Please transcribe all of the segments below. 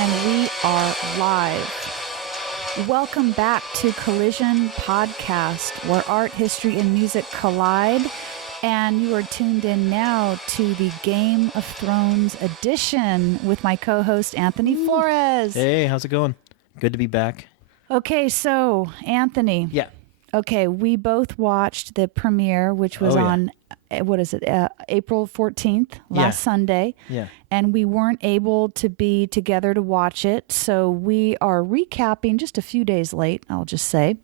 and we are live. Welcome back to Collision Podcast, where art, history, and music collide. And you are tuned in now to the Game of Thrones edition with my co-host, Anthony Flores. Hey, how's it going? Good to be back. Okay, so, Anthony. Yeah. Okay, we both watched the premiere, which was on, April 14th, last Sunday. Yeah. And we weren't able to be together to watch it, so we are recapping just a few days late, I'll just say.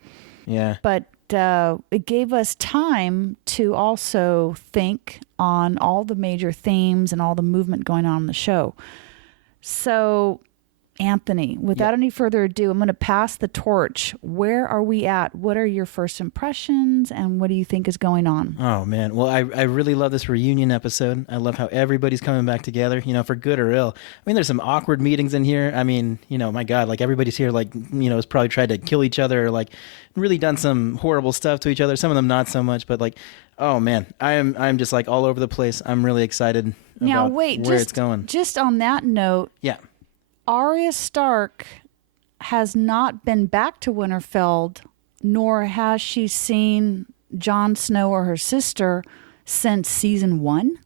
Yeah. But it gave us time to also think on all the major themes and all the movement going on in the show. So, Anthony, without any further ado, I'm going to pass the torch. Where are we at? What are your first impressions, and what do you think is going on? Oh, man. Well, I really love this reunion episode. I love how everybody's coming back together, for good or ill. I mean, there's some awkward meetings in here. I mean, my God, like everybody's here, like, has probably tried to kill each other or like really done some horrible stuff to each other. Some of them not so much, but like, oh man, I'm just like all over the place. I'm really excited about where it's going. Just on that note. Yeah. Arya Stark has not been back to Winterfell, nor has she seen Jon Snow or her sister since season 1.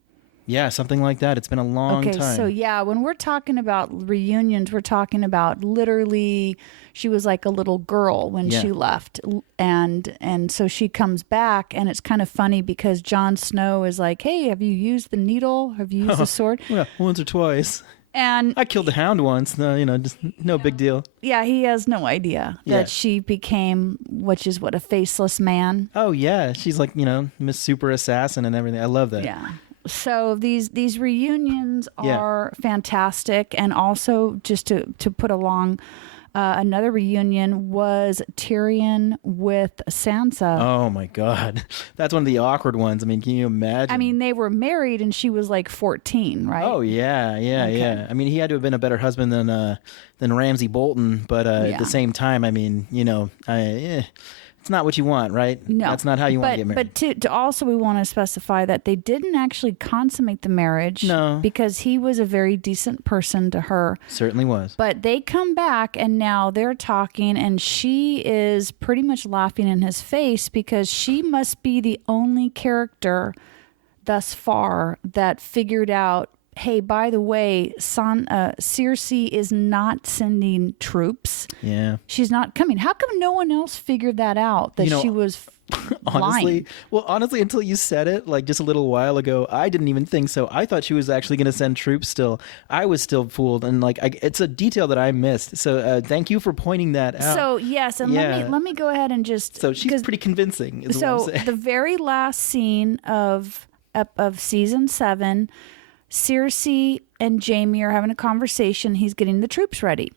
Yeah, something like that. It's been a long time. Okay, so yeah, when we're talking about reunions, we're talking about literally she was like a little girl when she left. And so she comes back, and it's kind of funny because Jon Snow is like, hey, have you used the needle? Have you used the sword? Well, once or twice. And I killed a hound once. No, just no big deal. Yeah, he has no idea that she became, a faceless man. Oh yeah, she's like Miss Super Assassin and everything. I love that. Yeah. So these reunions are fantastic, and also just to put along. Another reunion was Tyrion with Sansa. Oh my God. That's one of the awkward ones. I mean, can you imagine? I mean, they were married and she was like 14, right? Oh yeah. Okay. I mean, he had to have been a better husband than Ramsay Bolton, but at the same time, I mean, it's not what you want, right? No. That's not how you want to get married. But to also, we want to specify that they didn't actually consummate the marriage. No. Because he was a very decent person to her. Certainly was. But they come back, and now they're talking, and she is pretty much laughing in his face because she must be the only character thus far that figured out, hey, by the way, Cersei is not sending troops. Yeah. She's not coming. How come no one else figured that out, that she was lying? Honestly, until you said it, like just a little while ago, I didn't even think so. I thought she was actually going to send troops still. I was still fooled, and it's a detail that I missed. So thank you for pointing that out. So, yes, and let me go ahead and just... So she's pretty convincing, is what I'm saying. The very last scene of season 7... Cersei and Jaime are having a conversation. He's getting the troops ready.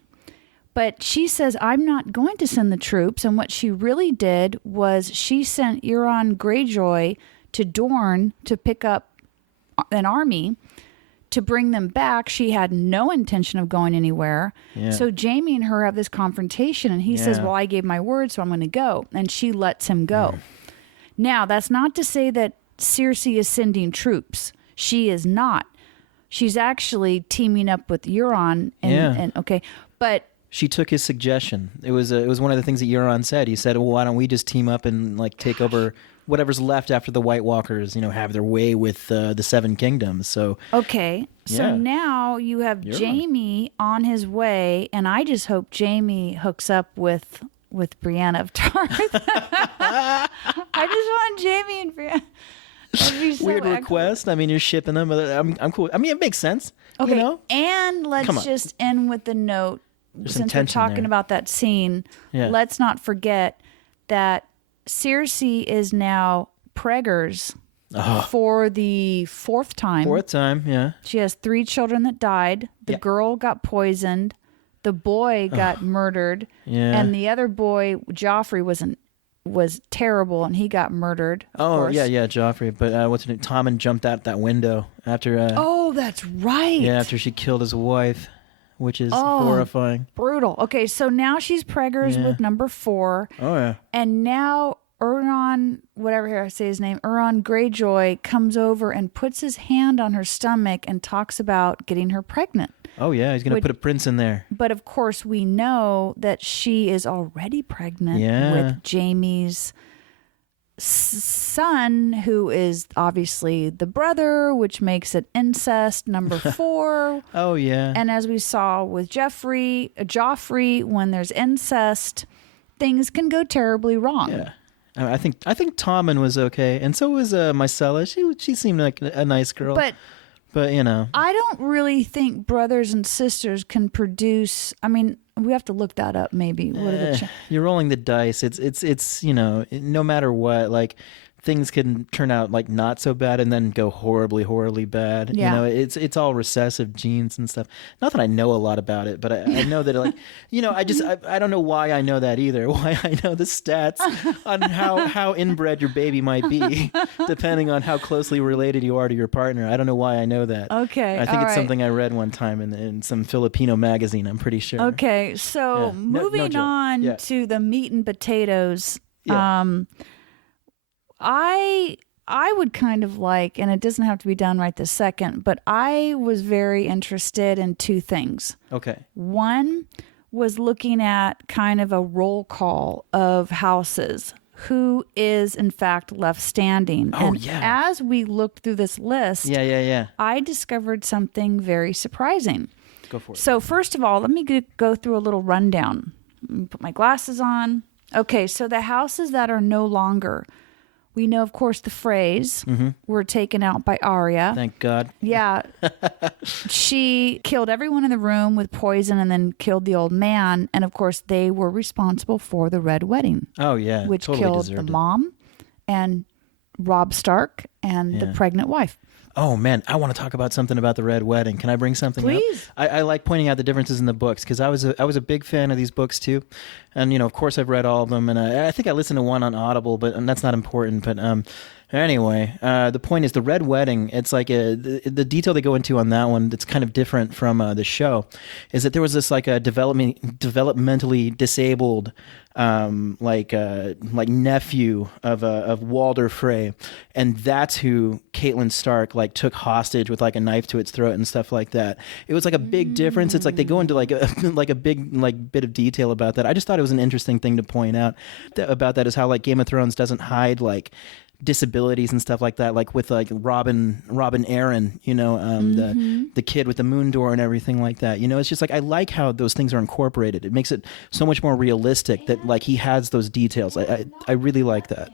But she says, I'm not going to send the troops. And what she really did was she sent Euron Greyjoy to Dorne to pick up an army to bring them back. She had no intention of going anywhere. Yeah. So Jaime and her have this confrontation. And he says, well, I gave my word, so I'm going to go. And she lets him go. Now, that's not to say that Cersei is sending troops. She is not. She's actually teaming up with Euron, but she took his suggestion. It was one of the things that Euron said. He said, "Well, why don't we just team up and take over whatever's left after the White Walkers, have their way with the Seven Kingdoms?" So so now you have Jaime on his way, and I just hope Jaime hooks up with Brienne of Tarth. I just want Jaime and Brienne. So weird request. I mean, you're shipping them. I'm cool. I mean, it makes sense. Okay. And let's just end with the note. Since we're talking about that scene, let's not forget that Cersei is now preggers for the 4th time. 4th time, yeah. She has 3 children that died. The girl got poisoned. The boy got murdered. Yeah. And the other boy, Joffrey, was terrible, and he got murdered. Yeah, Joffrey. But what's her name? Tommen jumped out that window after. That's right. Yeah, after she killed his wife, which is horrifying. Brutal. Okay, so now she's preggers with number 4. Oh yeah. And now Euron, whatever I say his name, Euron Greyjoy comes over and puts his hand on her stomach and talks about getting her pregnant. Oh, yeah. He's going to put a prince in there. But of course, we know that she is already pregnant with Jamie's son, who is obviously the brother, which makes it incest number 4. Oh, yeah. And as we saw with Joffrey, when there's incest, things can go terribly wrong. Yeah. I think Tommen was okay, and so was Myrcella. She seemed like a nice girl. But you know, I don't really think brothers and sisters can produce. I mean, we have to look that up. Maybe what are the you're rolling the dice. It's you know, no matter what, like things can turn out like not so bad and then go horribly bad. Yeah. You know, it's all recessive genes and stuff. Not that I know a lot about it, but I know that, like, you know, I don't know why I know that either. Why I know the stats on how inbred your baby might be, depending on how closely related you are to your partner. I don't know why I know that. Okay. I think it's something I read one time in some Filipino magazine, I'm pretty sure. Okay. So moving on to the meat and potatoes. Yeah. I would kind of like, and it doesn't have to be done right this second, but I was very interested in 2 things. Okay. One was looking at kind of a roll call of houses. Who is in fact left standing? Oh, and yeah. as we looked through this list, I discovered something very surprising. Go for it. So first of all, let me go through a little rundown. Put my glasses on. Okay, so the houses that are no longer. We know, of course, the Freys were taken out by Arya. Thank God. Yeah. She killed everyone in the room with poison and then killed the old man. And, of course, they were responsible for the Red Wedding. Oh, yeah. Which totally killed deserved the mom and Robb Stark and the pregnant wife. Oh, man, I want to talk about something about the Red Wedding. Can I bring something Please. up? I like pointing out the differences in the books because I was a big fan of these books too. And, you know, of course I've read all of them. And I think I listened to one on Audible, but that's not important. But anyway, the point is the Red Wedding, it's like the detail they go into on that one that's kind of different from the show is that there was this like a developmentally disabled like nephew of Walder Frey, and that's who Catelyn Stark like took hostage with like a knife to its throat and stuff like that. It was like a big difference. It's like they go into like a big like bit of detail about that. I just thought it was an interesting thing to point out about that is how like Game of Thrones doesn't hide like disabilities and stuff like that, like with like Robin Aaron, you know, the kid with the moon door and everything like that. You know, it's just like I like how those things are incorporated. It makes it so much more realistic that like he has those details. I really like that.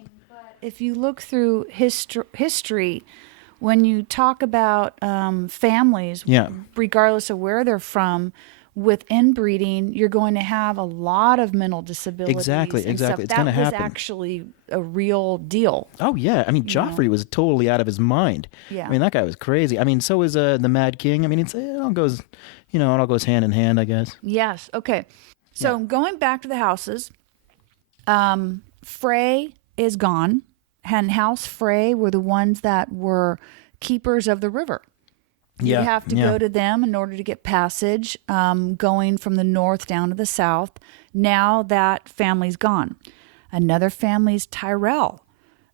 If you look through history, when you talk about families, regardless of where they're from, with inbreeding, you're going to have a lot of mental disabilities. Exactly. It's going to happen. That was actually a real deal. Oh, yeah. I mean, Joffrey was totally out of his mind. Yeah. I mean, that guy was crazy. I mean, so was the Mad King. I mean, it all goes, you know, it all goes hand in hand, I guess. Yes. Okay. So going back to the houses, Frey is gone, and House Frey were the ones that were keepers of the river. You have to go to them in order to get passage, going from the north down to the south. Now that family's gone. Another family's Tyrell.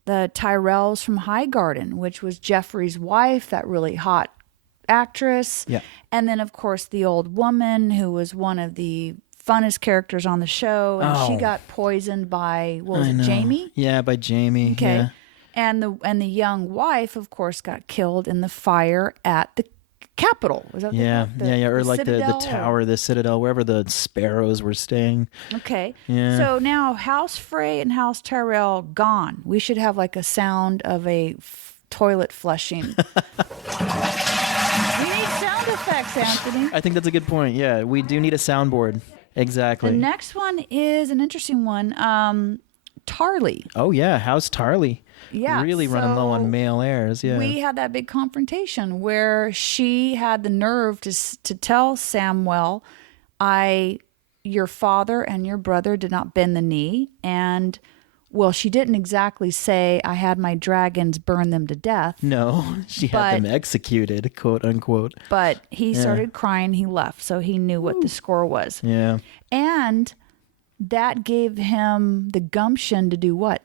The Tyrells from Highgarden, which was Joffrey's wife, that really hot actress. Yeah. And then, of course, the old woman who was one of the funnest characters on the show. And she got poisoned by, what was it, Jaime? Yeah, by Jaime. Okay. Yeah. And the young wife, of course, got killed in the fire at the Capitol. Was that or like the tower, the Citadel, wherever the sparrows were staying. Okay. Yeah. So now House Frey and House Tyrell gone. We should have like a sound of a toilet flushing. We need sound effects, Anthony. I think that's a good point. Yeah, we do need a soundboard. Exactly. The next one is an interesting one. Tarly. Oh yeah, House Tarly. Yeah, really running low on male heirs. Yeah, we had that big confrontation where she had the nerve to tell Samwell, your father and your brother did not bend the knee, and well, she didn't exactly say I had my dragons burn them to death. No, she had them executed, quote unquote. But he started crying. He left, so he knew what the score was. Yeah, and that gave him the gumption to do what?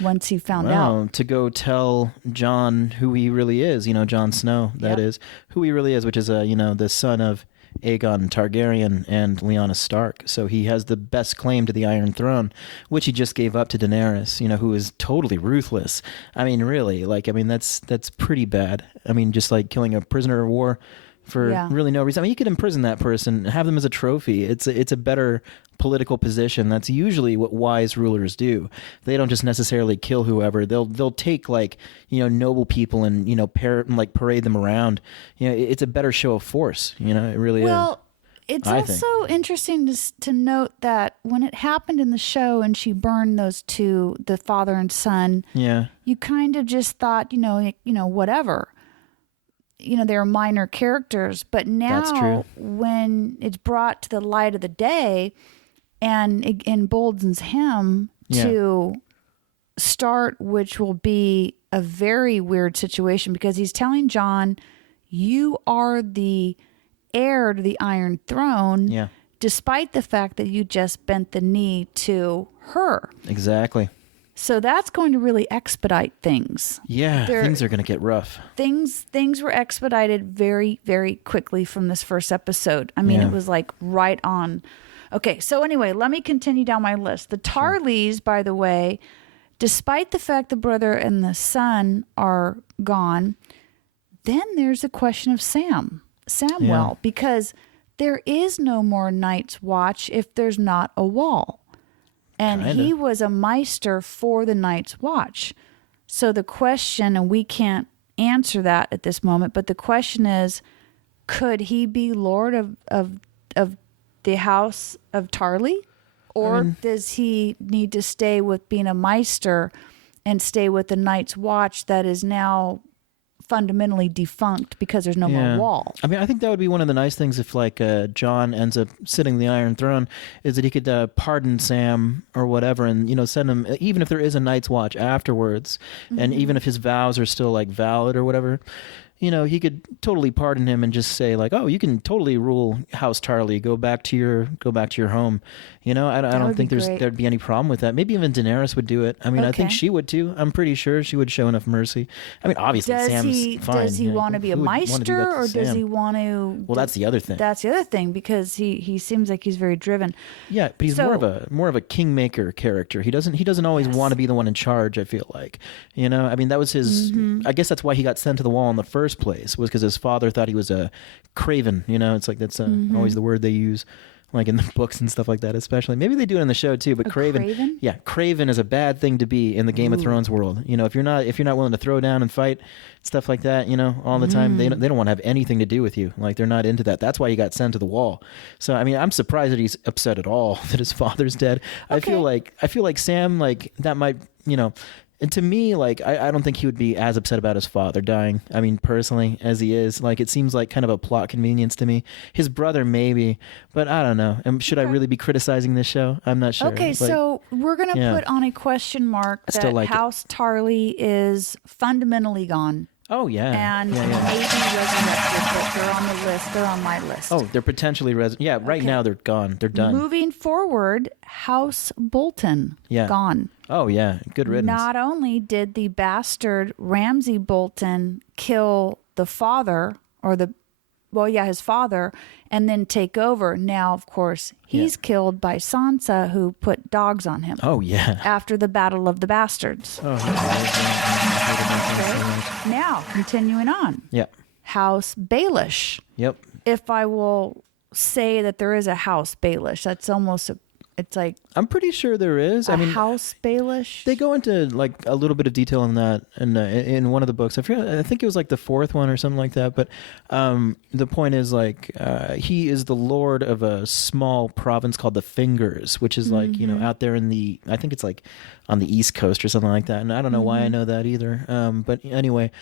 once he found out? To go tell Jon who he really is, Jon Snow, that is, who he really is, which is, the son of Aegon Targaryen and Lyanna Stark. So he has the best claim to the Iron Throne, which he just gave up to Daenerys, who is totally ruthless. I mean, really, that's pretty bad. I mean, just like killing a prisoner of war for really no reason. I mean, you could imprison that person, have them as a trophy. It's a better political position. That's usually what wise rulers do. They don't just necessarily kill whoever. They'll take noble people and parade them around. It's a better show of force. It really is. Well, it's also interesting to note that when it happened in the show and she burned those two, the father and son, you kind of just thought, whatever. They're minor characters, but now when it's brought to the light of the day and it emboldens him to start, which will be a very weird situation because he's telling Jon, you are the heir to the Iron Throne, despite the fact that you just bent the knee to her. Exactly. So that's going to really expedite things. Yeah, things are going to get rough. Things were expedited very, very quickly from this first episode. I mean, it was like right on. Okay, so anyway, let me continue down my list. The Tarleys, by the way, despite the fact the brother and the son are gone, then there's a question of Samwell, because there is no more Night's Watch if there's not a wall. And he was a Maester for the Night's Watch. So the question, and we can't answer that at this moment, but the question is, could he be Lord of the House of Tarly? Or does he need to stay with being a Maester and stay with the Night's Watch that is now fundamentally defunct because there's no more wall? I mean, I think that would be one of the nice things if Jon ends up sitting the Iron Throne, is that he could pardon Sam or whatever and send him, even if there is a Night's Watch afterwards, and even if his vows are still valid or whatever, he could totally pardon him and just say oh, you can totally rule House Tarly, go back to your home. I don't think there'd be any problem with that. Maybe even Daenerys would do it. I mean, I think she would too. I'm pretty sure she would show enough mercy. I mean, obviously Sam's fine. Does he want to be a Maester, or does he want to? Well, that's the other thing. That's the other thing, because he seems like he's very driven. Yeah, but he's more of a kingmaker character. He doesn't always want to be the one in charge, I feel like. I mean, that was his. I guess that's why he got sent to the wall in the first place, was because his father thought he was a craven. It's that's always the word they use, in the books and stuff like that, especially. Maybe they do it in the show too, but craven? Yeah, craven is a bad thing to be in the Game of Thrones world. If you're not willing to throw down and fight, stuff like that, all the time, they don't want to have anything to do with you. They're not into that. That's why he got sent to the wall. So I mean, I'm surprised that he's upset at all that his father's dead. Okay. I feel like Sam, that might, and to me, I don't think he would be as upset about his father dying, I mean, personally, as he is. It seems like kind of a plot convenience to me. His brother, maybe, but I don't know. Should I really be criticizing this show? I'm not sure. Okay, so we're going to put on a question mark that House Tarly is fundamentally gone. Oh, yeah. And maybe resurrected, but they're on the list. They're on my list. Oh, they're potentially resurrected. Yeah, right now they're gone. They're done. Moving forward, House Bolton, gone. Oh, yeah. Good riddance. Not only did the bastard Ramsay Bolton kill the father, his father, and then take over. Now, of course, he's killed by Sansa, who put dogs on him. Oh, yeah. After the Battle of the Bastards. Oh, yeah. Okay. Now, continuing on. Yep. House Baelish. Yep. If I will say that there is a House Baelish, that's almost it's like, I'm pretty sure there is. House Baelish. They go into a little bit of detail on that in one of the books. I think it was the fourth one or something like that. But the point is he is the lord of a small province called the Fingers, which is out there in I think it's on the East Coast or something like that. And I don't know why I know that either. But anyway.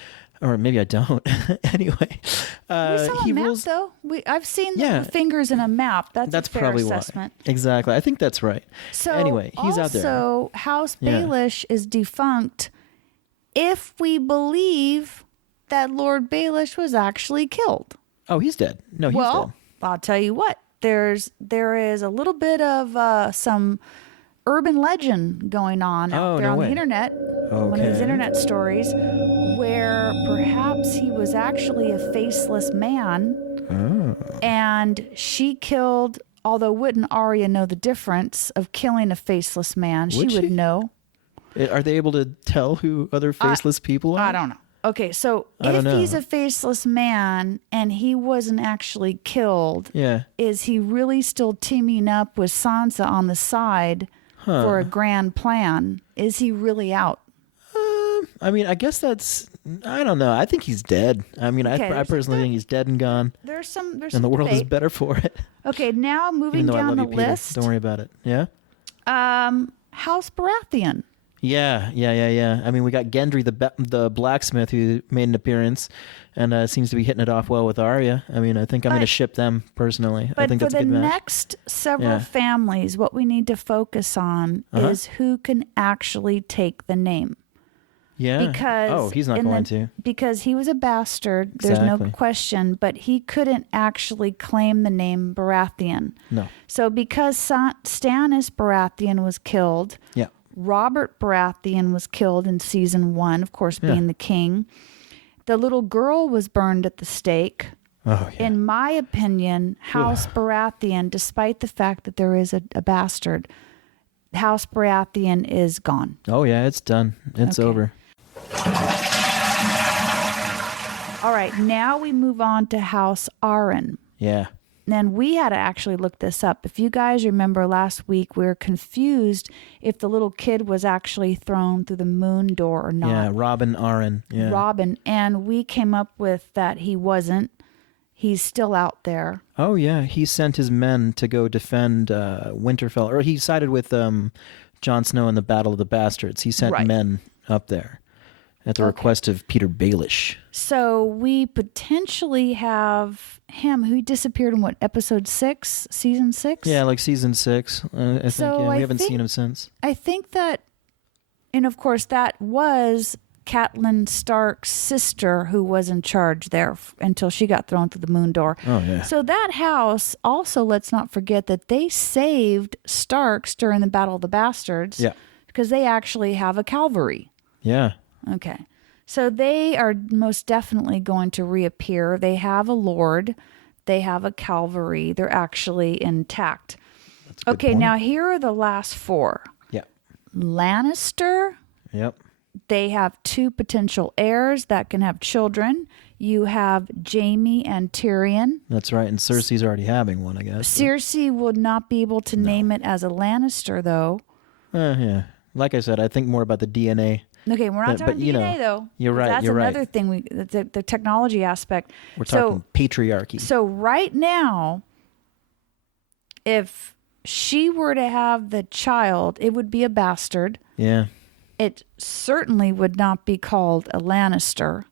Or maybe I don't. Anyway, we saw a map, though. I've seen the Fingers in a map. That's a fair probably assessment. Why. Exactly. I think that's right. So anyway, he's out there. So House Baelish is defunct if we believe that Lord Baelish was actually killed. Oh, he's dead. No, he's dead. I'll tell you what. There is a little bit of some urban legend going on out there on the internet. One of his internet stories where perhaps he was actually a faceless man. And she killed, although wouldn't Arya know the difference of killing a faceless man? She would know. Are they able to tell who other faceless people are? I don't know. Okay, so if he's a faceless man and he wasn't actually killed, is he really still teaming up with Sansa on the side for a grand plan? Is he really out? I mean, I guess that's... I don't know. I think he's dead. I mean, I personally think he's dead and gone. There's some and the world debate. is better for it. Okay, now moving down the list. Don't worry about it. Yeah? House Baratheon. Yeah. I mean, we got Gendry, the blacksmith, who made an appearance and seems to be hitting it off well with Arya. I mean, I think I'm going to ship them personally. I think that's a good match. But for the next several families, what we need to focus on is who can actually take the name. Yeah. Because he's not going to. Because he was a bastard. There's no question, but he couldn't actually claim the name Baratheon. No. So because Stannis Baratheon was killed, Robert Baratheon was killed in season 1, of course, being the king. The little girl was burned at the stake. Oh, yeah. In my opinion, House Baratheon, despite the fact that there is a bastard, House Baratheon is gone. Oh, yeah, it's done. It's over. All right, now we move on to House Arryn. Yeah. And we had to actually look this up. If you guys remember last week, we were confused if the little kid was actually thrown through the moon door or not. Yeah, Robin Arryn. Yeah. Robin. And we came up with that he wasn't. He's still out there. Oh, yeah. He sent his men to go defend Winterfell. Or he sided with Jon Snow in the Battle of the Bastards. He sent men up there at the request of Peter Baelish. So we potentially have him, who disappeared in episode 6, season 6? Yeah, like season 6. I think, we haven't seen him since. I think that, and of course that was Catelyn Stark's sister who was in charge there until she got thrown through the moon door. Oh, yeah. So that house, also let's not forget that they saved Starks during the Battle of the Bastards. Yeah. Because they actually have a cavalry. Yeah. Okay. So they are most definitely going to reappear. They have a lord. They have a cavalry. They're actually intact. That's a good okay, point. now here are the last 4. Yeah. Lannister. Yep. They have 2 potential heirs that can have children. You have Jaime and Tyrion. That's right. And Cersei's already having one, I guess. Cersei would not be able to name it as a Lannister, though. Yeah. Like I said, I think more about the DNA. Okay, we're not talking DNA, though. You're right. That's another thing. The technology aspect. We're talking patriarchy. So right now, if she were to have the child, it would be a bastard. Yeah. It certainly would not be called a Lannister.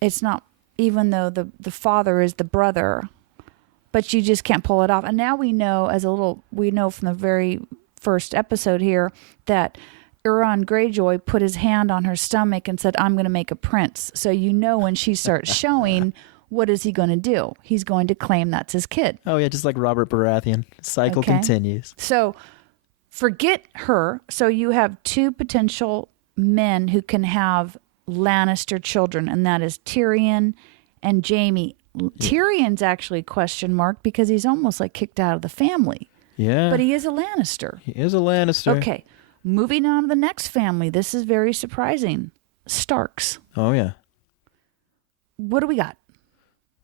It's not, even though the father is the brother, but you just can't pull it off. And now we know we know from the very first episode here that Euron Greyjoy put his hand on her stomach and said, "I'm going to make a prince." So you know when she starts showing, what is he going to do? He's going to claim that's his kid. Oh, yeah, just like Robert Baratheon. Cycle continues. So forget her. So you have 2 potential men who can have Lannister children, and that is Tyrion and Jaime. Tyrion's actually question mark because he's almost like kicked out of the family. Yeah. But he is a Lannister. He is a Lannister. Okay. Moving on to the next family. This is very surprising. Starks. Oh, yeah. What do we got?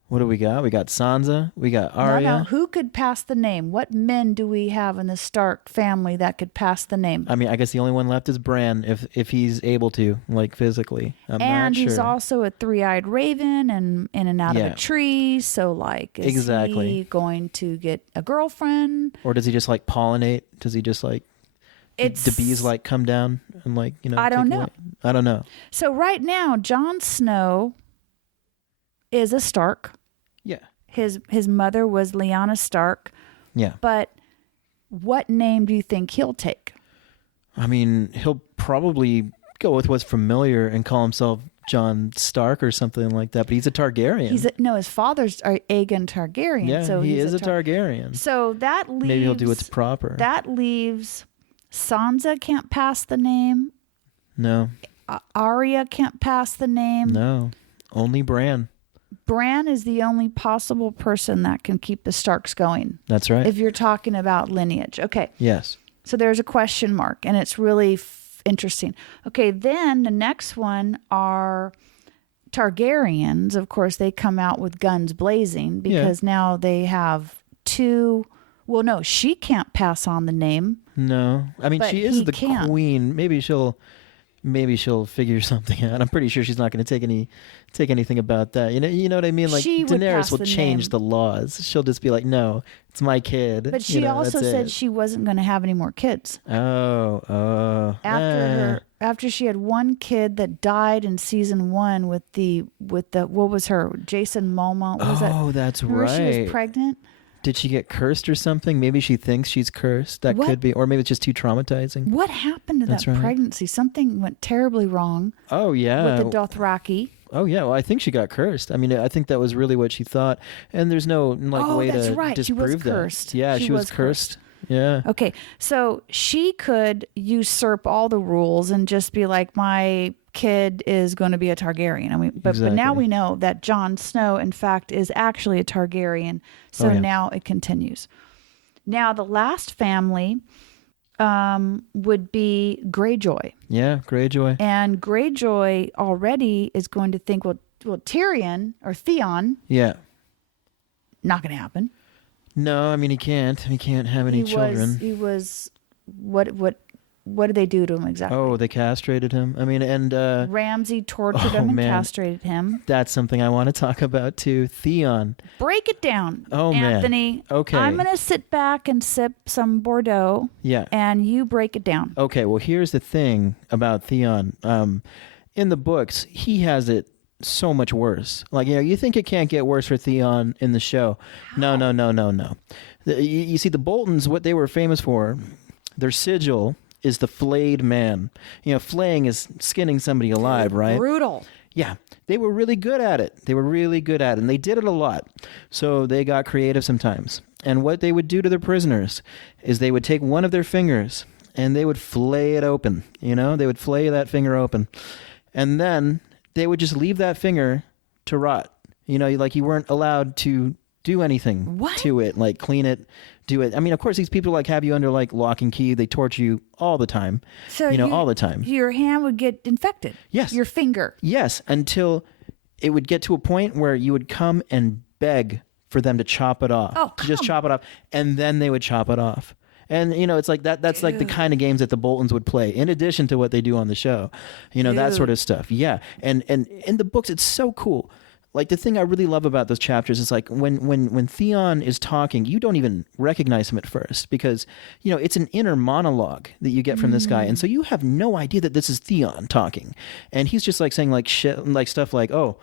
What do we got? We got Sansa. We got Arya. No. Who could pass the name? What men do we have in the Stark family that could pass the name? I mean, I guess the only one left is Bran, if he's able to, like physically. I'm not sure. He's also a 3-eyed raven and in and out of a tree. So, like, is he going to get a girlfriend? Or does he just like pollinate? Does he just like the bees like come down and like, I don't know. I don't know. So right now, Jon Snow is a Stark. Yeah. His mother was Lyanna Stark. Yeah. But what name do you think he'll take? I mean, he'll probably go with what's familiar and call himself Jon Stark or something like that. But he's a Targaryen. His father's Aegon Targaryen. Yeah, so he is a Targaryen. So that leaves... Maybe he'll do what's proper. That leaves Sansa can't pass the name. No. Arya can't pass the name. No. Only Bran. Bran is the only possible person that can keep the Starks going. That's right. If you're talking about lineage. Okay. Yes. So there's a question mark, and it's really interesting. Okay, then the next one are Targaryens. Of course, they come out with guns blazing because now they have two. Well, no, she can't pass on the name. No. I mean, she is the queen. Maybe she'll figure something out. I'm pretty sure she's not going to take anything about that. You know what I mean? Like Daenerys will change the laws. She'll just be like, "No, it's my kid." But she also said she wasn't going to have any more kids. After she had one kid that died in season 1 with the what was her Jason Momoa? That's Remember right. She was pregnant. Did she get cursed or something? Maybe she thinks she's cursed. That could be. Or maybe it's just too traumatizing. What happened to that pregnancy? Something went terribly wrong. Oh, yeah. With the Dothraki. Oh, yeah. Well, I think she got cursed. I mean, I think that was really what she thought. And there's no way to disprove she was cursed. that. Yeah, she was cursed. Yeah. Okay. So she could usurp all the rules and just be like, my kid is going to be a Targaryen. I mean, but now we know that Jon Snow, in fact, is actually a Targaryen. So now it continues. Now the last family would be Greyjoy. Yeah, Greyjoy. And Greyjoy already is going to think, well, Tyrion or Theon. Yeah. Not going to happen. No, I mean, he can't. He can't have any children. He was what did they do to him exactly? Oh, they castrated him. I mean, and Ramsay tortured him and castrated him. That's something I want to talk about too. Theon. Break it down, Anthony. Man. Okay. I'm going to sit back and sip some Bordeaux. Yeah. And you break it down. Okay, well, here's the thing about Theon. In the books, he has it so much worse. Like, you think it can't get worse for Theon in the show. How? No. You see, the Boltons, what they were famous for, their sigil is the flayed man. Flaying is skinning somebody alive, right? Brutal. Yeah, they were really good at it. And they did it a lot. So they got creative sometimes. And what they would do to their prisoners is they would take one of their fingers and they would flay it open. They would flay that finger open. And then they would just leave that finger to rot. Like you weren't allowed to do anything to it, like clean it, do it. I mean, of course, these people have you under lock and key. They torture you all the time. So all the time. Your hand would get infected. Yes. Your finger. Yes, until it would get to a point where you would come and beg for them to chop it off. Oh, just chop it off, and then they would chop it off. And it's like that. That's like the kind of games that the Boltons would play, in addition to what they do on the show. That sort of stuff. Yeah, and in the books, it's so cool. Like, the thing I really love about those chapters is like when Theon is talking, you don't even recognize him at first because, it's an inner monologue that you get from this guy. And so you have no idea that this is Theon talking. And he's just saying shit, stuff like, oh,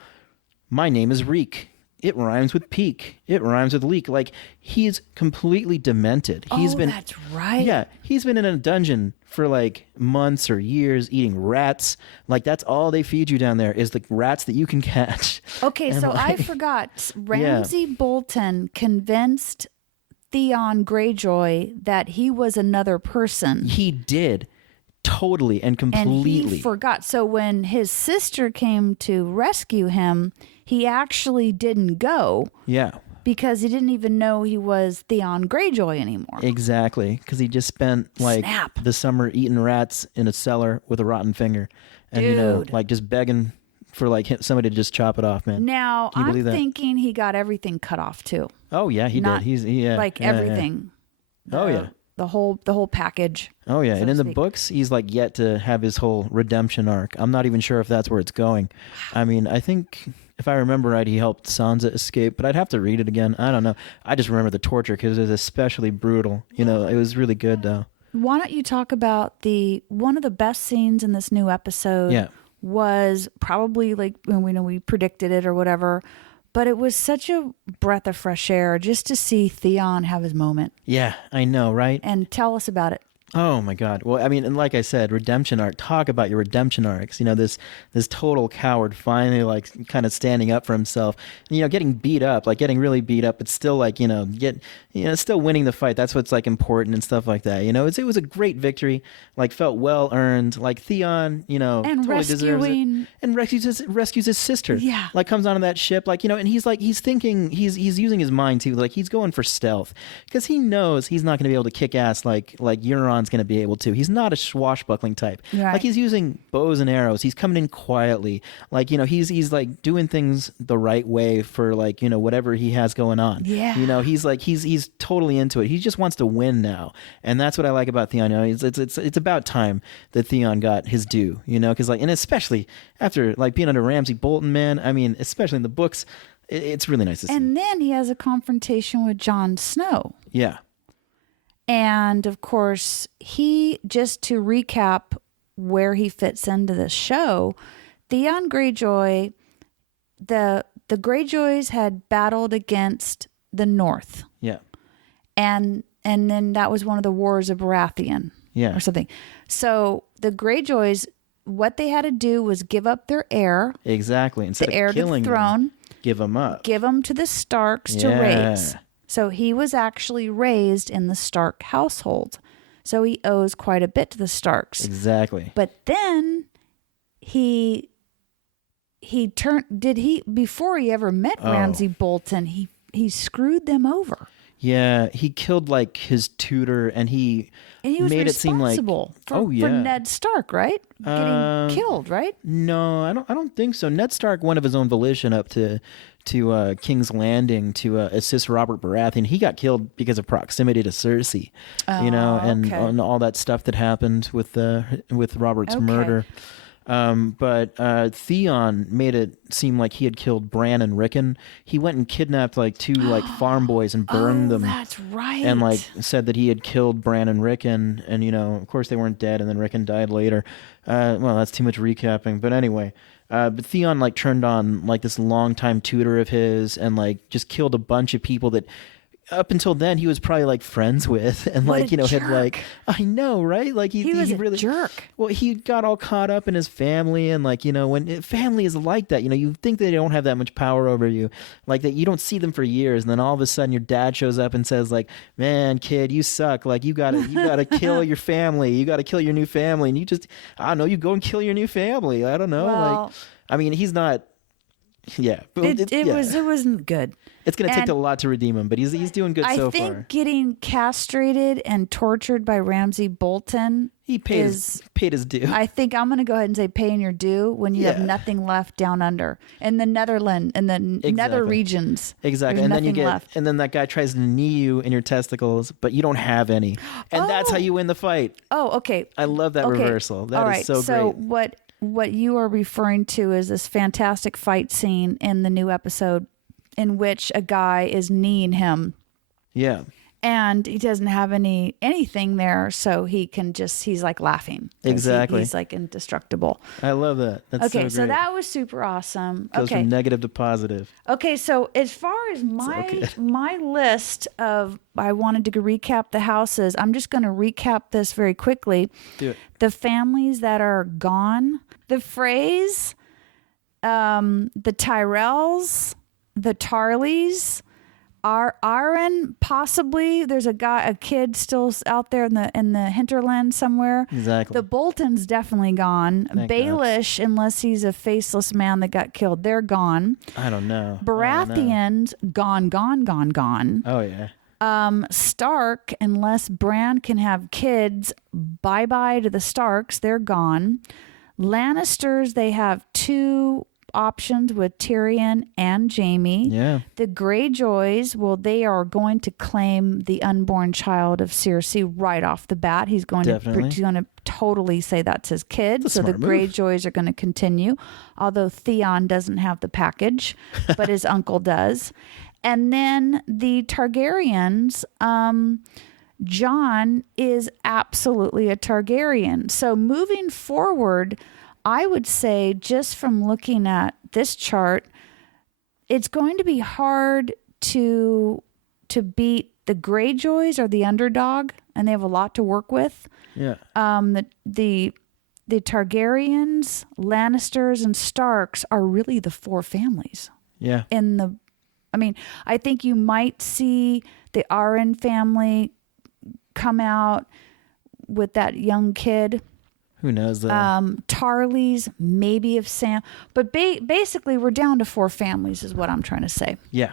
my name is Reek. It rhymes with peak. It rhymes with leak. Like, he's completely demented. That's right. Yeah. He's been in a dungeon for months or years eating rats. That's all they feed you down there is the rats that you can catch. Okay, and so I forgot. Ramsay Bolton convinced Theon Greyjoy that he was another person. He did. Totally and completely. And he forgot. So when his sister came to rescue him, he actually didn't go. Yeah. Because he didn't even know he was Theon Greyjoy anymore. Exactly. Because he just spent the summer eating rats in a cellar with a rotten finger. And, just begging for somebody to just chop it off, man. Now, I'm thinking he got everything cut off too. Oh, yeah, he did. Everything. Oh, yeah. The whole package. Oh, yeah. And in the books, he's yet to have his whole redemption arc. I'm not even sure if that's where it's going. I mean, I think, if I remember right, he helped Sansa escape, but I'd have to read it again. I don't know. I just remember the torture because it was especially brutal. It was really good, though. Why don't you talk about one of the best scenes in this new episode? Yeah. Was probably when we predicted it or whatever. But it was such a breath of fresh air just to see Theon have his moment. Yeah, I know, right? And tell us about it. Oh my God. Well, I mean, and like I said, redemption arc. Talk about your redemption arcs. This total coward finally like kind of standing up for himself. Getting beat up, like getting really beat up, but still like still winning the fight. That's what's like important and stuff like that. It was a great victory. Like felt well earned. Like Theon, and totally deserves it. And rescues his sister. Yeah. Like comes onto that ship, like and he's thinking he's using his mind too. Like he's going for stealth because he knows he's not going to be able to kick ass like Euron's going to be able to. He's not a swashbuckling type. Right. Like he's using bows and arrows. He's coming in quietly. Like he's like doing things the right way for like whatever he has going on. Yeah. He's totally into it. He just wants to win now, and that's what I like about Theon. It's about time that Theon got his due. Because and especially after like being under Ramsay Bolton, man. I mean, especially in the books, it's really nice to see. And then he has a confrontation with Jon Snow. Yeah. And of course, just to recap where he fits into the show, Theon Greyjoy, the Greyjoys had battled against the North. Yeah. And then that was one of the wars of Baratheon. Yeah. Or something. So the Greyjoys, what they had to do was give up their heir. Exactly. Instead the heir of killing to the throne. Give them up. Give them to the Starks to raise. So he was actually raised in the Stark household. So he owes quite a bit to the Starks. Exactly. But then he before he ever met Ramsay Bolton, he screwed them over. Yeah, he killed like his tutor, and he was made it seem like for Ned Stark, right? Getting killed, right? No, I don't think so. Ned Stark went of his own volition up to King's Landing to assist Robert Baratheon. He got killed because of proximity to Cersei, and all that stuff that happened with Robert's murder. But Theon made it seem like he had killed Bran and Rickon. He went and kidnapped like two like farm boys and burned them. That's right. And like said that he had killed Bran and Rickon, and of course they weren't dead, and then Rickon died later. Well, that's too much recapping, but anyway. But Theon like turned on like this longtime tutor of his, and like just killed a bunch of people that up until then he was probably like friends with, and what like had like, I know, right? Like he was really a jerk. Well, he got all caught up in his family, and like when family is like that, you think they don't have that much power over you, like that you don't see them for years, and then all of a sudden your dad shows up and says like, man, kid, you suck, like you gotta kill your family, you gotta kill your new family, and you just, I don't know, you go and kill your new family. I don't know. Well, like, I mean, he's not. Yeah, but it wasn't good. It's going to take a lot to redeem him, but he's doing good so far. I think getting castrated and tortured by Ramsay Bolton, he paid his due. I think I'm going to go ahead and say paying your due when you have nothing left down under in the Netherlands, in the nether regions. Exactly, and then and then that guy tries to knee you in your testicles, but you don't have any, and that's how you win the fight. Oh, okay. I love that reversal. That is so great. So what you are referring to is this fantastic fight scene in the new episode in which a guy is kneeing him. Yeah. And he doesn't have anything there, so he's like laughing. Exactly. He's like indestructible. I love that. That's okay, so great. So that was super awesome. Goes from negative to positive. Okay, so as far as my list of, I wanted to recap the houses. I'm just going to recap this very quickly. Do it. The families that are gone, the Freys, the Tyrells, the Tarleys, Aaron, possibly. There's a kid still out there in the hinterland somewhere. Exactly. The Bolton's definitely gone. Thank Baelish, unless he's a faceless man that got killed, they're gone. I don't know. Baratheon's gone. Oh yeah. Stark, unless Bran can have kids, bye to the Starks. They're gone. Lannisters, they have two options with Tyrion and Jaime. Yeah. The Greyjoys, well, they are going to claim the unborn child of Cersei right off the bat. He's going to totally say that's his kid. So the Greyjoys are going to continue, although Theon doesn't have the package, but his uncle does. And then the Targaryens, Jon is absolutely a Targaryen. So moving forward, I would say, just from looking at this chart, it's going to be hard to beat the Greyjoys, or the underdog, and they have a lot to work with. Yeah. The Targaryens, Lannisters, and Starks are really the four families. Yeah. I think you might see the Arryn family come out with that young kid. Who knows though? Tarley's, maybe of Sam, but basically we're down to four families is what I'm trying to say. Yeah.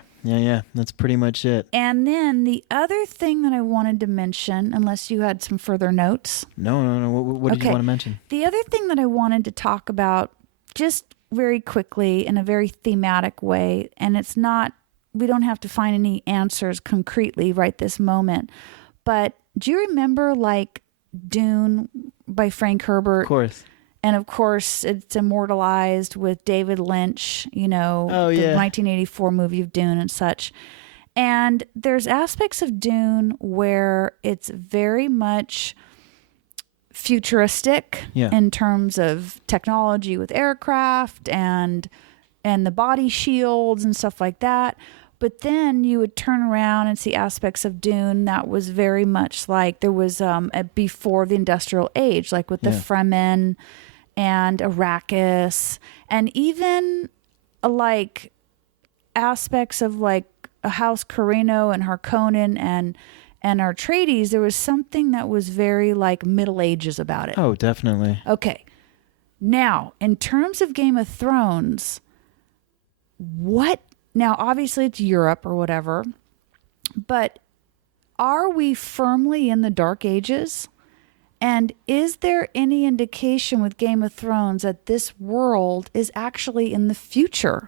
That's pretty much it. And then the other thing that I wanted to mention, unless you had some further notes. No. What did you want to mention? The other thing that I wanted to talk about just very quickly in a very thematic way, and it's not, we don't have to find any answers concretely right this moment, but do you remember like Dune by Frank Herbert? Of course. And of course, it's immortalized with David Lynch, the 1984 movie of Dune and such. And there's aspects of Dune where it's very much futuristic in terms of technology with aircraft and the body shields and stuff like that. But then you would turn around and see aspects of Dune that was very much like there was before the industrial age, like with the Fremen and Arrakis, and even like aspects of like a House Carino and Harkonnen and Atreides. There was something that was very like Middle Ages about it. Oh, definitely. Okay. Now, in terms of Game of Thrones, now, obviously it's Europe or whatever, but are we firmly in the Dark Ages? And is there any indication with Game of Thrones that this world is actually in the future?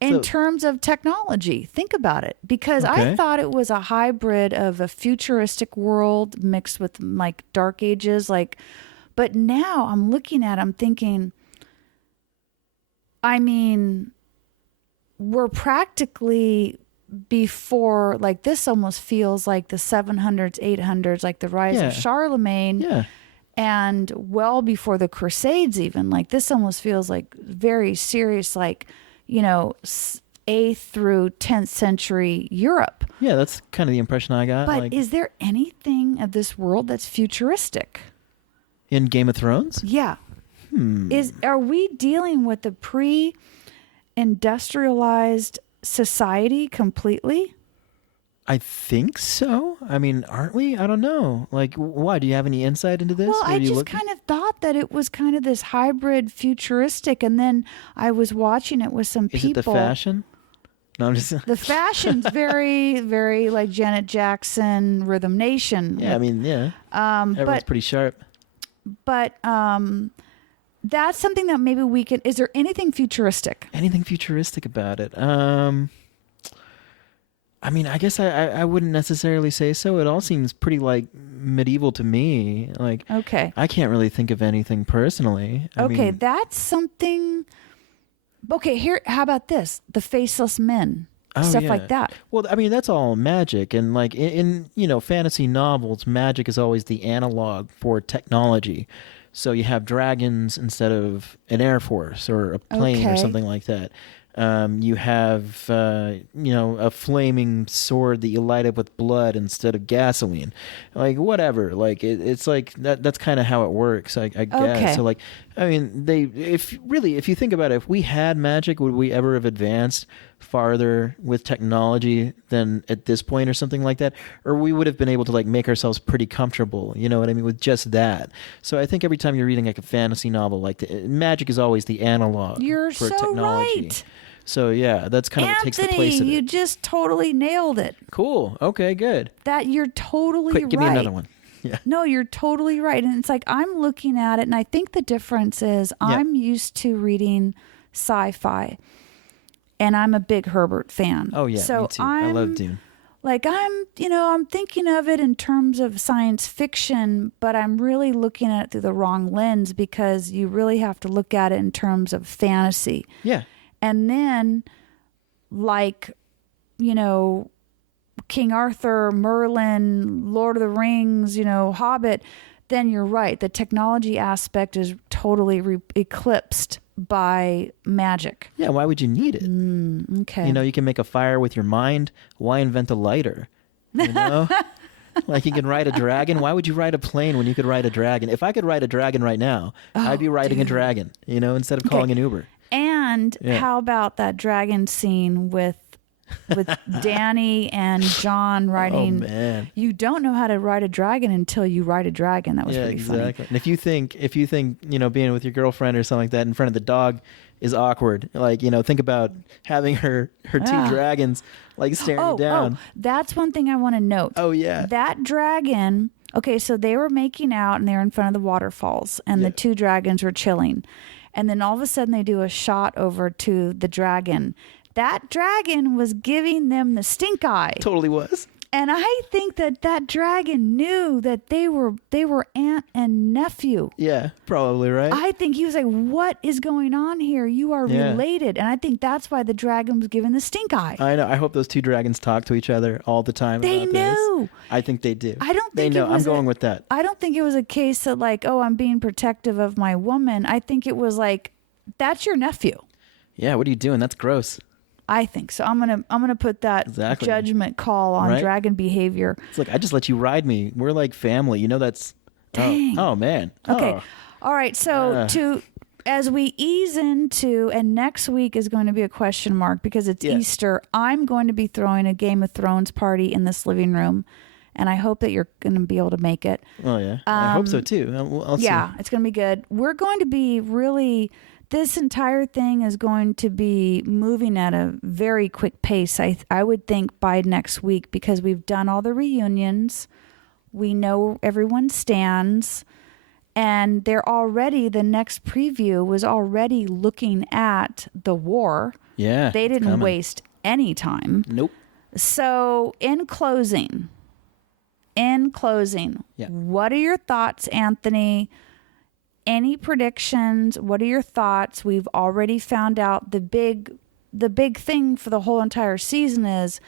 In terms of technology? Think about it. Because I thought it was a hybrid of a futuristic world mixed with like Dark Ages. But now I'm looking at it, I'm thinking, we're practically before, like this almost feels like the 700s, 800s, like the rise of Charlemagne, and well before the Crusades even. Like this almost feels like very serious, like, 8th through 10th century Europe. Yeah, that's kind of the impression I got. But is there anything of this world that's futuristic? In Game of Thrones? Yeah. Are we dealing with the pre-industrialized society completely? I think so. Aren't we? I don't know. Like, why? Do you have any insight into this? Well, I just kind of thought that it was kind of this hybrid futuristic, and then I was watching it with some people. Is it the fashion? No, I'm just... The fashion's very, very like Janet Jackson, Rhythm Nation. Yeah, everyone's pretty sharp. But that's something that maybe we can... Is there anything futuristic? Anything futuristic about it? I guess I wouldn't necessarily say so. It all seems pretty like medieval to me. Like, okay, I can't really think of anything personally. That's something. Okay, here. How about this? The faceless men, stuff like that. Well, that's all magic, and like in fantasy novels, magic is always the analog for technology. So you have dragons instead of an air force or a plane or something like that. You have, a flaming sword that you light up with blood instead of gasoline. Like, whatever. Like, it's like, that's kind of how it works, I guess. Okay. So, like, if you think about it, if we had magic, would we ever have advanced farther with technology than at this point or something like that? Or we would have been able to, like, make ourselves pretty comfortable, with just that. So I think every time you're reading, like, a fantasy novel, like, magic is always the analog for technology. Right. So, yeah, that's kind of what takes the place of it. You just totally nailed it. Cool. Okay, good. That you're totally Quick, right. give me another one. Yeah. No, you're totally right. And it's like I'm looking at it, and I think the difference is I'm used to reading sci-fi, and I'm a big Herbert fan. Oh, yeah, so me too. I love Dune. Like I'm thinking of it in terms of science fiction, but I'm really looking at it through the wrong lens because you really have to look at it in terms of fantasy. Yeah. And then, like, King Arthur, Merlin, Lord of the Rings, Hobbit, then you're right. The technology aspect is totally eclipsed by magic. Yeah, why would you need it? Okay. You can make a fire with your mind. Why invent a lighter? Like you can ride a dragon. Why would you ride a plane when you could ride a dragon? If I could ride a dragon right now, I'd be riding a dragon, instead of calling an Uber. And how about that dragon scene with Danny and John riding? Oh man. You don't know how to ride a dragon until you ride a dragon. That was pretty funny. And if you think, being with your girlfriend or something like that in front of the dog is awkward, like, think about having her two dragons like staring you down. Oh, that's one thing I want to note. Oh yeah. That dragon, okay, so they were making out and they were in front of the waterfalls and the two dragons were chilling. And then all of a sudden they do a shot over to the dragon. That dragon was giving them the stink eye. Totally was. And I think that dragon knew that they were aunt and nephew. Yeah, probably, right? I think he was like, what is going on here? You are related. And I think that's why the dragon was giving the stink eye. I know. I hope those two dragons talk to each other all the time. They knew. I think they do. I don't think they know. I'm going with that. I don't think it was a case that like, oh, I'm being protective of my woman. I think it was like, that's your nephew. Yeah, what are you doing? That's gross. I think so. I'm gonna put that judgment call on dragon behavior. It's like, I just let you ride me. We're like family. That's dang. Oh man. Okay. Oh. All right. So as we ease into, and next week is going to be a question mark because it's Easter. I'm going to be throwing a Game of Thrones party in this living room, and I hope that you're going to be able to make it. Oh yeah. I hope so too. I'll see. It's going to be good. We're going to be really. This entire thing is going to be moving at a very quick pace, I would think, by next week, because we've done all the reunions. We know where everyone stands. And the next preview was already looking at the war. Yeah. They didn't waste any time. Nope. So in closing, what are your thoughts, Anthony? Any predictions? What are your thoughts? We've already found out the big thing for the whole entire season is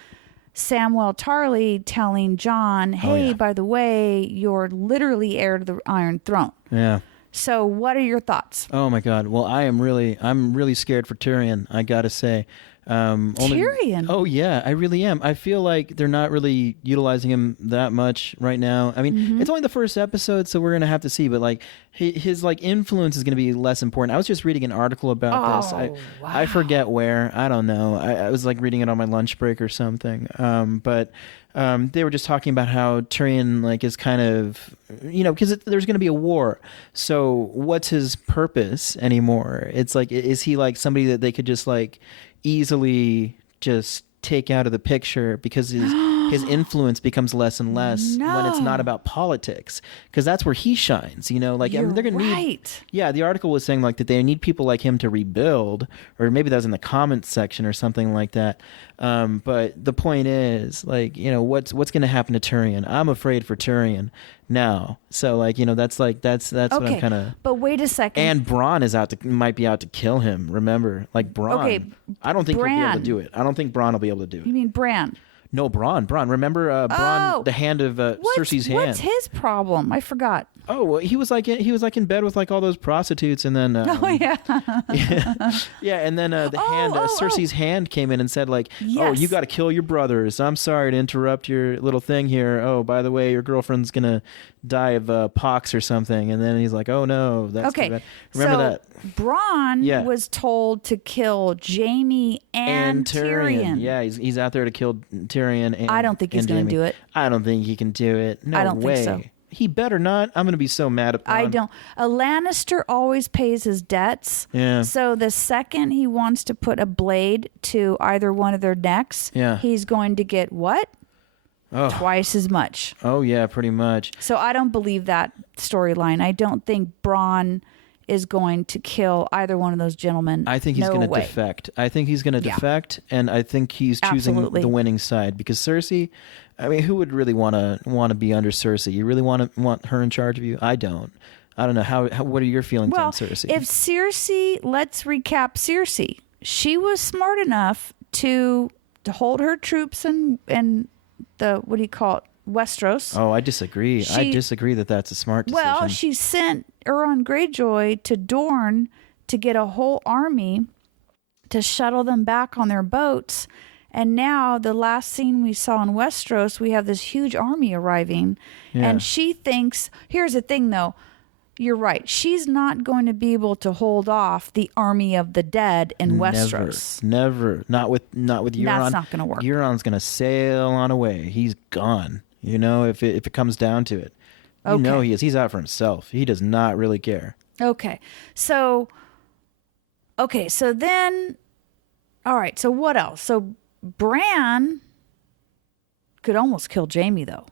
Samwell Tarly telling John, hey, by the way, you're literally heir to the Iron Throne. Yeah. So what are your thoughts? Oh my God. Well, I'm really scared for Tyrion, I gotta say. Tyrion? Oh yeah, I really am. I feel like they're not really utilizing him that much right now. I mean, it's only the first episode, so we're gonna have to see. But like his like influence is gonna be less important. I was just reading an article about this. I forget where. I don't know. I was like reading it on my lunch break or something. But they were just talking about how Tyrion like is kind of, because there's going to be a war. So what's his purpose anymore? It's like, is he like somebody that they could just like easily just take out of the picture because his influence becomes less and less when it's not about politics, because that's where he shines, like they're gonna need. Yeah, the article was saying like that they need people like him to rebuild, or maybe that was in the comments section or something like that. But the point is like, what's going to happen to Tyrion? I'm afraid for Tyrion now. So like, that's what I'm kind of. But wait a second. And Bronn might be out to kill him. Remember, like Bronn. Okay, I don't think he'll be able to do it. I don't think Bronn will be able to do it. You mean Bran? No, Bronn. Remember Bronn, the hand of Cersei's hand. What's his problem? I forgot. Oh, well, he was like in bed with like all those prostitutes, and then yeah, and then Cersei's hand came in and said like, oh, you got to kill your brothers. I'm sorry to interrupt your little thing here. Oh, by the way, your girlfriend's gonna die of pox or something. And then he's like, oh no, that's too bad. Remember that? Bronn was told to kill Jaime and Tyrion. Yeah, he's out there to kill Tyrion. And I don't think he's going to do it. I don't think he can do it. No way. I don't think so. He better not. I'm going to be so mad at Bronn. I don't. A Lannister always pays his debts. Yeah. So the second he wants to put a blade to either one of their necks, he's going to get what? Oh. Twice as much. Oh, yeah, pretty much. So I don't believe that storyline. I don't think Bronn is going to kill either one of those gentlemen. I think he's going to defect. I think he's going to defect, and I think he's choosing the winning side, because Cersei, I mean, who would really want to be under Cersei? You really want her in charge of you? I don't know. How what are your feelings on Cersei? If Cersei, let's recap Cersei. She was smart enough to hold her troops and the, what do you call it, Westeros. Oh, I disagree. I disagree that that's a smart decision. Well, she sent Euron Greyjoy to Dorne to get a whole army to shuttle them back on their boats. And now the last scene we saw in Westeros, we have this huge army arriving. Yeah. And she thinks, here's the thing though, you're right. She's not going to be able to hold off the army of the dead in Westeros. Never. Not with Euron. That's not going to work. Euron's going to sail on away. He's gone. You know, if it comes down to it. You know he is. He's out for himself. He does not really care. Okay. So then, all right. So what else? So Bran could almost kill Jaime, though.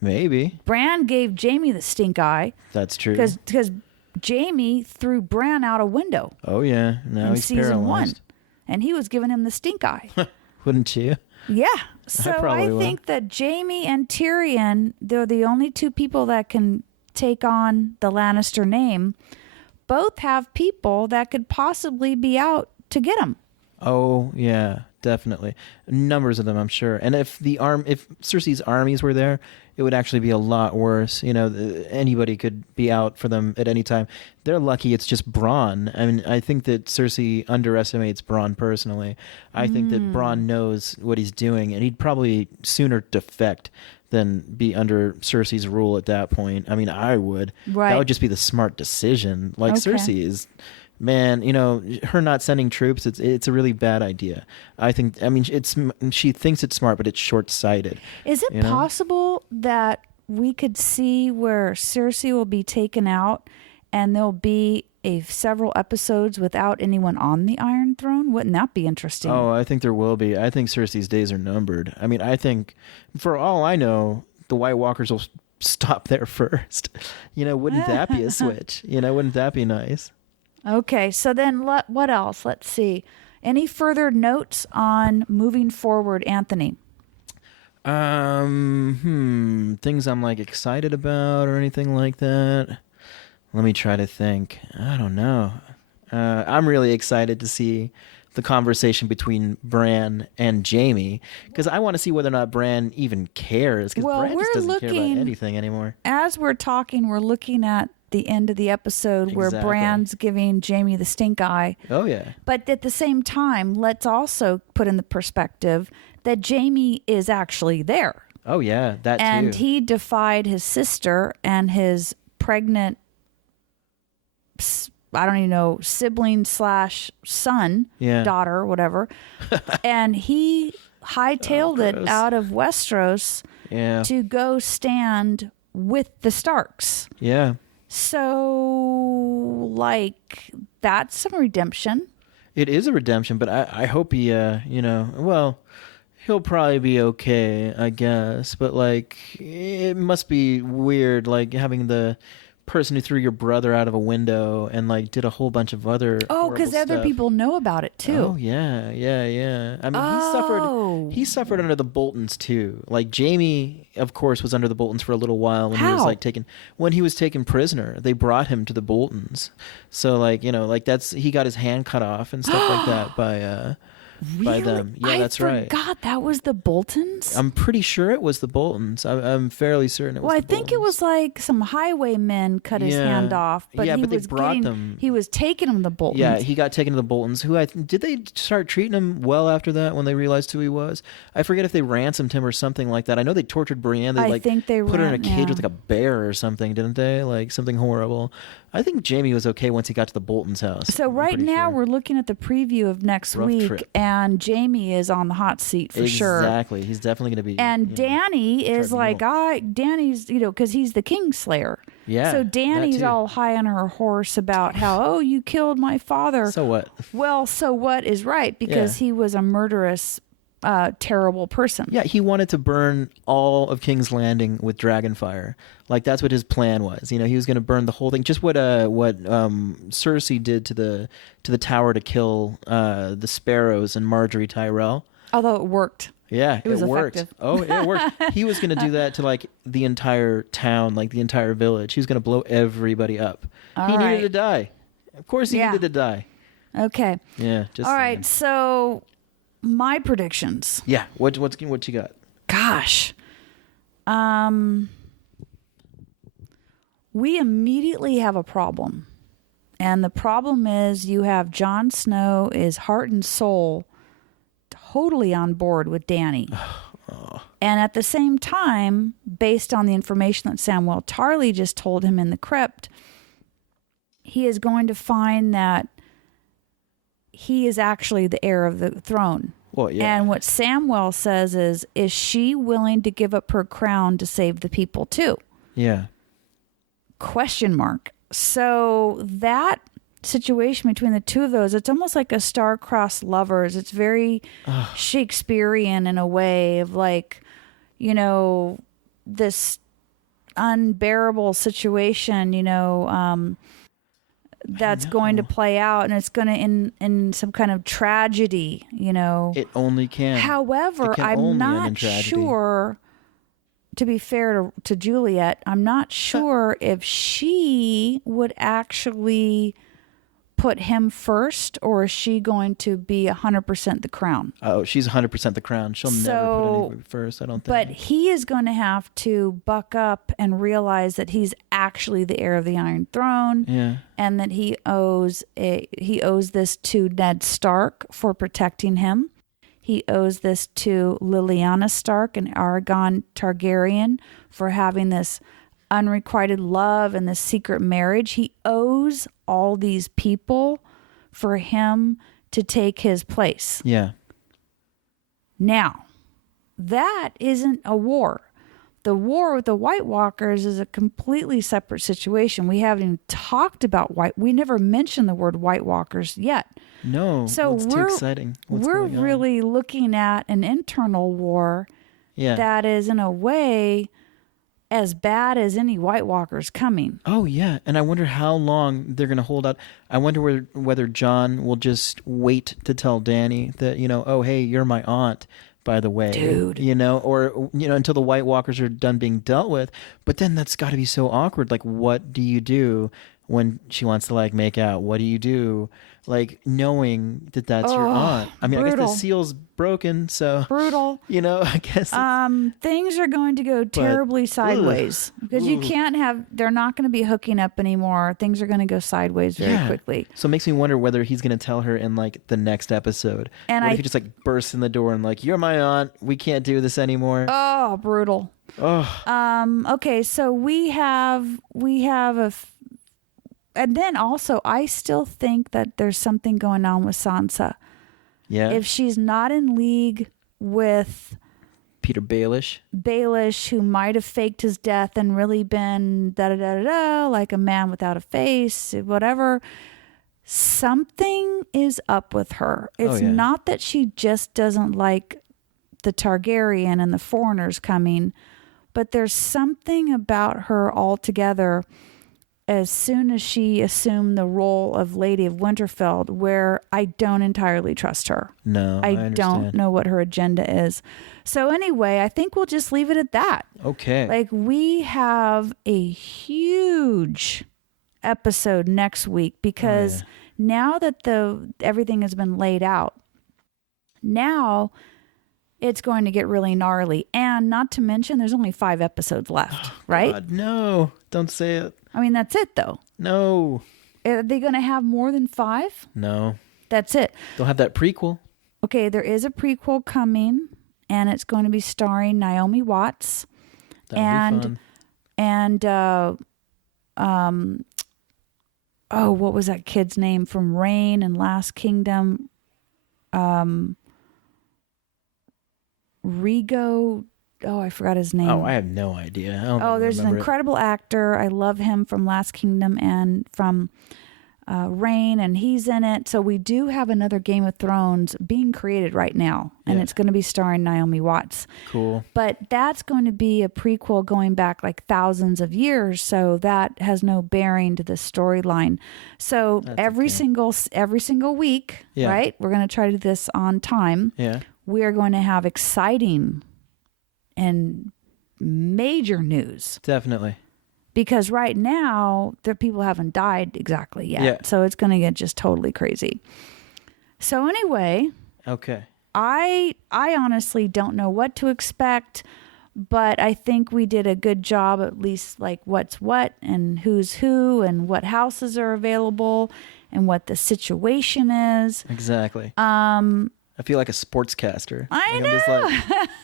Maybe. Bran gave Jaime the stink eye. That's true. Because Jaime threw Bran out a window. Oh, yeah. Now in he's season paralyzed. 1. And he was giving him the stink eye. Wouldn't you? Yeah. So I think that Jaime and Tyrion, they're the only two people that can take on the Lannister name. Both have people that could possibly be out to get them. Oh, yeah, definitely. Numbers of them, I'm sure. And if Cersei's armies were there, it would actually be a lot worse. You know, anybody could be out for them at any time. They're lucky it's just Bronn. I mean, I think that Cersei underestimates Bronn personally. I think that Bronn knows what he's doing, and he'd probably sooner defect than be under Cersei's rule at that point. I mean, I would. Right. That would just be the smart decision. Like, Cersei is... Man, you know, her not sending troops, it's a really bad idea. I mean, she thinks it's smart, but it's short-sighted. Is it possible that we could see where Cersei will be taken out and there'll be several episodes without anyone on the Iron Throne? Wouldn't that be interesting? Oh, I think there will be. I think Cersei's days are numbered. I mean, I think, for all I know, the White Walkers will stop there first. You know, wouldn't that be a switch? You know, wouldn't that be nice? Okay, so then what else? Let's see. Any further notes on moving forward, Anthony? Things I'm like excited about or anything like that. Let me try to think. I don't know. I'm really excited to see the conversation between Bran and Jaime, because I want to see whether or not Bran even cares, because Bran just doesn't care about anything anymore. As we're talking, we're looking at the end of the episode where Bran's giving Jaime the stink eye. Oh, yeah. But at the same time, let's also put in the perspective that Jaime is actually there. Oh, yeah, that and too. He defied his sister and his pregnant, I don't even know, sibling / son, daughter, whatever. And he hightailed it out of Westeros to go stand with the Starks. Yeah. So, like, that's some redemption. It is a redemption, but I hope he, well, he'll probably be okay, I guess. But, like, it must be weird, like, having the person who threw your brother out of a window and, like, did a whole bunch of other because other people know about it, too. Oh, yeah. I mean, he suffered under the Boltons, too. Like, Jaime, of course, was under the Boltons for a little while when he was taken prisoner. They brought him to the Boltons. So, like, you know, like, he got his hand cut off and stuff like that by them. Yeah, that's right. I forgot that was the Boltons. I'm pretty sure it was the Boltons. I'm fairly certain it was. Well, I the think Boltons. it was like some highwaymen cut his hand off, but they brought them. He was taking him to the Boltons. Yeah, he got taken to the Boltons. Did they start treating him well after that when they realized who he was? I forget if they ransomed him or something like that. I know they tortured Brienne. They put her in a cage with like a bear or something, didn't they? Like something horrible. I think Jaime was okay once he got to the Boltons' house. So right now we're looking at the preview of next week, and Jaime is on the hot seat for sure. Exactly, he's definitely going to be. And Dany is like, Dany's, because he's the Kingslayer. Yeah. So Dany's all high on her horse about how, you killed my father. So what? Well, so what is right, because he was a murderous, terrible person. Yeah, he wanted to burn all of King's Landing with dragonfire. Like, that's what his plan was. You know, he was going to burn the whole thing. Just what Cersei did to the tower to kill the Sparrows and Marjorie Tyrell. Although it worked. Yeah, it worked. Effective. Oh, it worked. He was going to do that to like the entire town, like the entire village. He was going to blow everybody up. He needed to die. Of course, he needed to die. Okay. Yeah. Just all right. So, my predictions. Yeah. What you got? Gosh. We immediately have a problem. And the problem is you have Jon Snow is heart and soul totally on board with Dany. And at the same time, based on the information that Samwell Tarly just told him in the crypt, he is going to find that he is actually the heir of the throne. Well, yeah. And what Samwell says is she willing to give up her crown to save the people too? Yeah. Question mark. So that situation between the two of those, it's almost like a star-crossed lovers. It's very Shakespearean in a way of like, you know, this unbearable situation, you know, that's going to play out, and it's going to in some kind of tragedy, you know. It only can. However, I'm not sure, to be fair to Juliet, I'm not sure if she would actually put him first, or is she going to be 100% the crown? Oh, she's 100% the crown. She'll never put anybody first, I don't think. But he is going to have to buck up and realize that he's actually the heir of the Iron Throne, and that he owes this to Ned Stark for protecting him. He owes this to Lyanna Stark and Aegon Targaryen for having this unrequited love and this secret marriage. He owes all these people for him to take his place. Yeah. Now, that isn't a war. The war with the White Walkers is a completely separate situation. We haven't even talked about we never mentioned the word White Walkers yet. No, so it's too exciting. We're really looking at an internal war that is in a way as bad as any White Walkers coming. Oh, yeah. And I wonder how long they're going to hold out. I wonder whether Jon will just wait to tell Dany that, you know, oh, hey, you're my aunt, by the way. Dude. You know, or, you know, until the White Walkers are done being dealt with. But then that's got to be so awkward. Like, what do you do when she wants to, like, make out? What do you do? Like, knowing that that's your aunt. I mean, brutal. I guess the seal's broken, so... Brutal. You know, I guess... Things are going to go terribly sideways. Because you can't have... They're not going to be hooking up anymore. Things are going to go sideways very quickly. So it makes me wonder whether he's going to tell her in, like, the next episode. And what if he just, like, bursts in the door and, like, you're my aunt. We can't do this anymore. Oh, brutal. Oh. Okay, so we have a... And then also, I still think that there's something going on with Sansa. Yeah. If she's not in league with Peter Baelish, who might have faked his death and really been da-da-da-da-da, like a man without a face, whatever, something is up with her. It's not that she just doesn't like the Targaryen and the foreigners coming, but there's something about her altogether as soon as she assumed the role of Lady of Winterfell, where I don't entirely trust her. No, I don't know what her agenda is. So anyway, I think we'll just leave it at that. Okay. Like, we have a huge episode next week because now that everything has been laid out, now it's going to get really gnarly. And not to mention, there's only 5 episodes left, right? God, no, don't say it. I mean, that's it, though. No. Are they going to have more than 5? No. That's it. They'll have that prequel. Okay, there is a prequel coming, and it's going to be starring Naomi Watts. That'll be fun. What was that kid's name from Reign and Last Kingdom? Rigo. Oh, I forgot his name. Oh, I have no idea. There's an incredible actor. I love him from Last Kingdom and from Reign, and he's in it. So we do have another Game of Thrones being created right now, and it's going to be starring Naomi Watts. Cool. But that's going to be a prequel going back like thousands of years, so that has no bearing to the storyline. So every single week, right? We're going to try to do this on time. Yeah. We are going to have exciting and major news. Definitely. Because right now, the people haven't died exactly yet. Yeah. So it's going to get just totally crazy. So anyway. Okay. I honestly don't know what to expect, but I think we did a good job, at least like what's what and who's who and what houses are available and what the situation is. Exactly. I feel like a sportscaster. I know. I'm just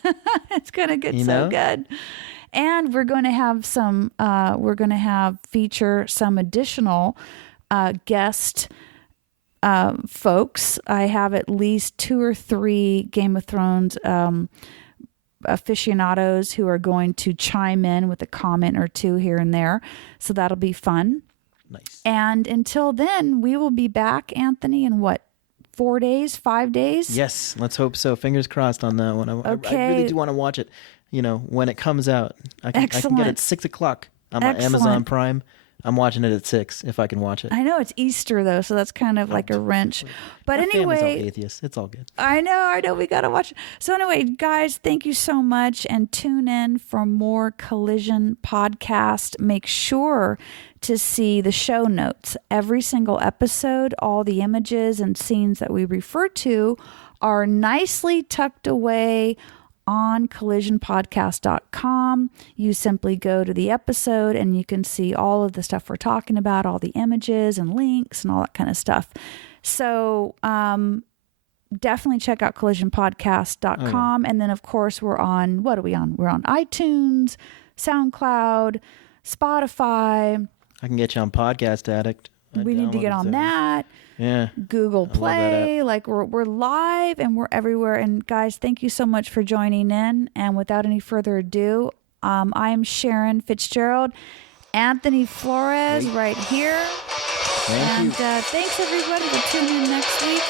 like, it's going to get You so know? good. And we're going to have feature some additional guest folks. I have at least 2 or 3 Game of Thrones aficionados who are going to chime in with a comment or 2 here and there. So that'll be fun. nice. And until then, we will be back, Anthony, in what, 4 days, 5 days? Yes, let's hope so. Fingers crossed on that one. I Okay. really do want to watch it. When it comes out, I can get it Excellent. at 6:00. I'm on Excellent. Amazon Prime. I'm watching it at 6 if I can watch it. I know it's Easter though, so that's kind of like a wrench. But My family's all anyway, atheists. It's all good. I know. We got to watch. So anyway, guys, thank you so much. And tune in for more Collision podcast. Make sure to see the show notes. Every single episode, all the images and scenes that we refer to are nicely tucked away on collisionpodcast.com. You simply go to the episode and you can see all of the stuff we're talking about, all the images and links and all that kind of stuff. So definitely check out collisionpodcast.com. And then, of course, we're on, what are we on? We're on iTunes, SoundCloud, Spotify. I can get you on Podcast Addict. We need to get on that. Yeah. Google love that Play. Like we're live and we're everywhere. And guys, thank you so much for joining in. And without any further ado, I'm Sharon Fitzgerald, Anthony Flores right here. Thank you. Thanks everybody for tuning in next week.